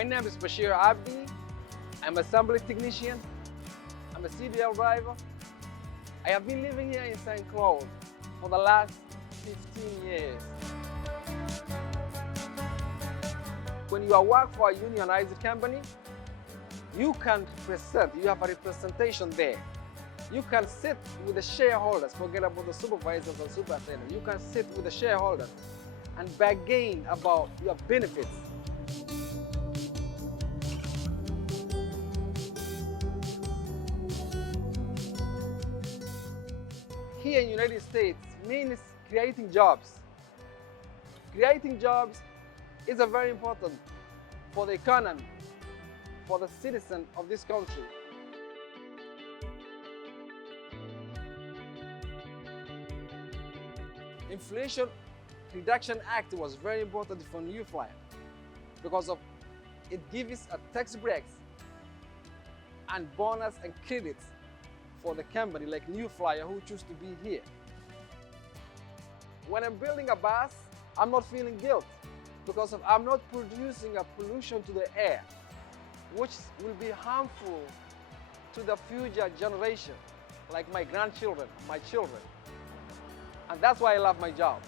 My name is Bashir Abdi. I'm an assembly technician. I'm a CDL driver. I have been living here in St. Cloud for the last 15 years. When you work for a unionized company, you can present, you have a representation there. You can sit with the shareholders, forget about the supervisors and superintendents. You can sit with the shareholders and bargain about your benefits. Here in the United States means creating jobs. Creating jobs is very important for the economy, for the citizen of this country. Inflation Reduction Act was very important for New Flyer because it gives a tax breaks and bonus and credits for the company like New Flyer who choose to be here. When I'm building a bus, I'm not feeling guilt because I'm not producing a pollution to the air, which will be harmful to the future generation, like my grandchildren, my children. And that's why I love my job.